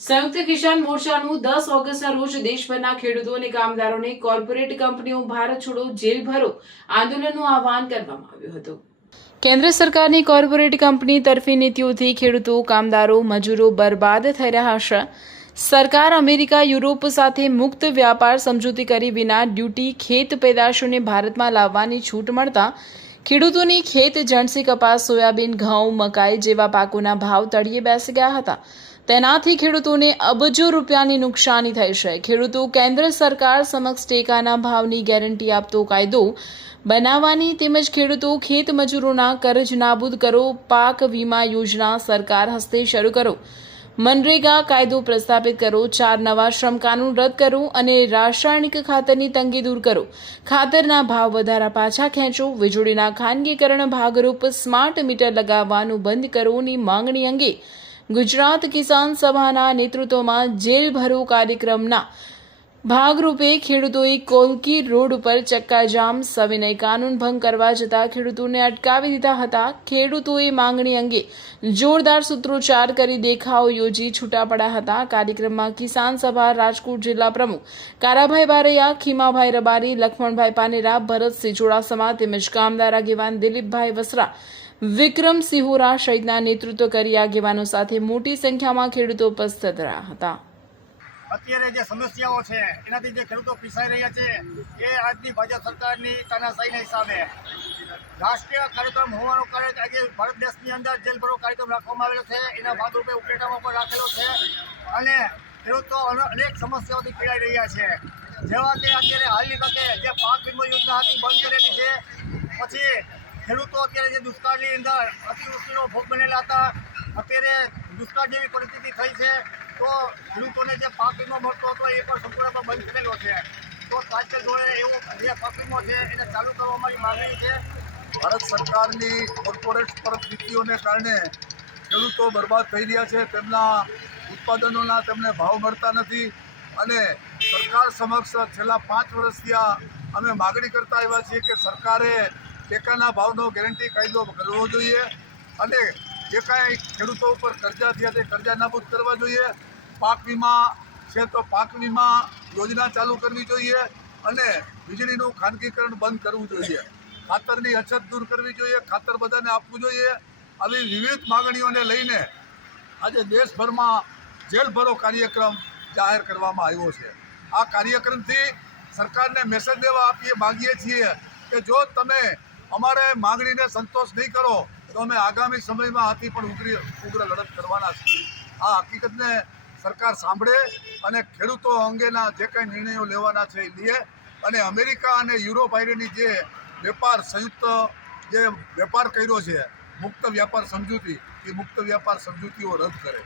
સંયુક્ત કિસાન મોરચાનું 10 ઓગસ્ટના રોજ દેશભરના ખેડૂતો અને કામદારોને કોર્પોરેટ કંપનીઓ ભારત છોડો જેલ ભરો આંદોલનનું આહવાન કરવામાં આવ્યું હતું। કેન્દ્ર સરકારની કોર્પોરેટ કંપની તરફી નીતિઓથી ખેડૂતો, કામદારો, મજૂરો બરબાદ થઈ રહ્યા છે। સરકાર અમેરિકા, યુરોપ સાથે મુક્ત વ્યાપાર સમજૂતી કરી વિના ડ્યુટી ખેત પેદાશોને ભારતમાં લાવવાની છૂટ મળતા ખેડૂતોની ખેત જણસી, કપાસ, સોયાબીન, ઘઉં, મકાઈ જેવા પાકોના ભાવ તળિયે બેસી ગયા હતા। તેનાથી ખેડૂતોને અબજો રૂપિયાની નુકસાની થઈ છે। ખેડૂતો કેન્દ્ર સરકાર સમક્ષ ટેકાના ભાવની ગેરંટી આપતો કાયદો બનાવવાની તેમજ ખેડૂતો ખેત મજૂરોના કરજ નાબૂદ કરો, પાક વીમા યોજના સરકાર હસ્તે શરૂ કરો, મનરેગા કાયદો પ્રસ્થાપિત કરો, 4 નવા શ્રમ કાનૂન રદ કરો અને રાસાયણિક ખાતરની તંગી દૂર કરો, ખાતરના ભાવ વધારા પાછા ખેંચો, વીજળીના ખાનગીકરણ ભાગરૂપ સ્માર્ટ મીટર લગાવવાનું બંધ કરોની માંગણી અંગે ગુજરાત કિસાન સભાના નેતૃત્વમાં જેલ ભરો કાર્યક્રમના ભાગરૂપે ખેડૂતોએ કોલકી રોડ ઉપર ચક્કાજામ, સવિનય કાનૂન ભંગ કરવા જતા ખેડૂતોને અટકાવી દીધા હતા। ખેડૂતોએ માંગણી અંગે જોરદાર સૂત્રોચ્ચાર કરી દેખાવો યોજી છૂટા પડ્યા હતા। કાર્યક્રમમાં કિસાન સભા રાજકોટ જિલ્લા પ્રમુખ કારાભાઈ બારૈયા, ખીમાભાઈ રબારી, લખમણભાઈ પાનેરા, ભરતસિંહ ચુડાસમા તેમજ કામદાર આગેવાન દિલીપભાઈ વસરા, વિક્રમ સિહોરા સહિતના નેતૃત્વ કરી આગેવાનો સાથે મોટી સંખ્યામાં ખેડૂતો ઉપસ્થિત રહ્યા હતા। અત્યારે જે સમસ્યાઓ છે એનાથી જે ખેડૂતો પીસાઈ રહ્યા છે એ આજની ભાજપ સરકારની તાનાશાહીના હિસાબે રાષ્ટ્રીય કાર્યક્રમ હોવાનું કારણે આજે ભારત દેશની અંદર જેલ ભરો કાર્યક્રમ રાખવામાં આવેલો છે। એના ભાગરૂપે ઉપલેટામાં પણ રાખેલો છે અને ખેડૂતો અનેક સમસ્યાઓથી પીડાઈ રહ્યા છે। જેવા કે અત્યારે હાલની તકે જે પાક વીમા યોજના હતી બંધ કરેલી છે, પછી ખેડૂતો અત્યારે જે દુષ્કાળની અંદર અતિવૃષ્ટિનો ભોગ બનેલા હતા, અત્યારે દુષ્કાળ જેવી પરિસ્થિતિ થઈ છે તો ખેડૂતોને જે પાક વીમો મળતો હતો એ પણ સંપૂર્ણપણે બંધ કરેલો છે। તો તાત્કાલિક ધોરણે એવો જે પાક વીમો છે એને ચાલુ કરવા મારી માંગણી છે। ભારત સરકારની કોર્પોરેટ પરત નીતિઓને કારણે ખેડૂતો બરબાદ થઈ રહ્યા છે। તેમના ઉત્પાદનોના તેમને ભાવ મળતા નથી અને સરકાર સમક્ષ છેલ્લા 5 વર્ષથી અમે માગણી કરતા આવ્યા છીએ કે સરકારે ટેકાના ભાવનો ગેરંટી કાયદો કરવો જોઈએ અને જે કાંઈ ખેડૂતો ઉપર કરજા થયા તે કરજા નાબૂદ કરવા જોઈએ। પાક વીમા છે તો પાક વીમા યોજના ચાલુ કરવી જોઈએ અને વીજળીનું ખાનગીકરણ બંધ કરવું જોઈએ। ખાતરની અછત દૂર કરવી જોઈએ, ખાતર બધાને આપવું જોઈએ। આવી વિવિધ માંગણીઓને લઈને આજે દેશભરમાં જેલ ભરો કાર્યક્રમ જાહેર કરવામાં આવ્યો છે। આ કાર્યક્રમથી સરકારને મેસેજ દેવા માંગીએ છીએ કે જો તમે અમારે માંગણીને સંતોષ નહીં કરો તો અમે આગામી સમયમાં આથી પણ ઉગ્ર લડત કરવાના છીએ। આ હકીકતને સરકાર સાંભળે અને ખેડૂતો અંગેના જે કંઈ નિર્ણયો લેવાના છે એ લે અને અમેરિકા અને યુરોપ હારેની જે સંયુક્ત જે વેપાર કર્યો છે મુક્ત વ્યાપાર સમજૂતી, એ મુક્ત વ્યાપાર સમજૂતીઓ રદ કરે।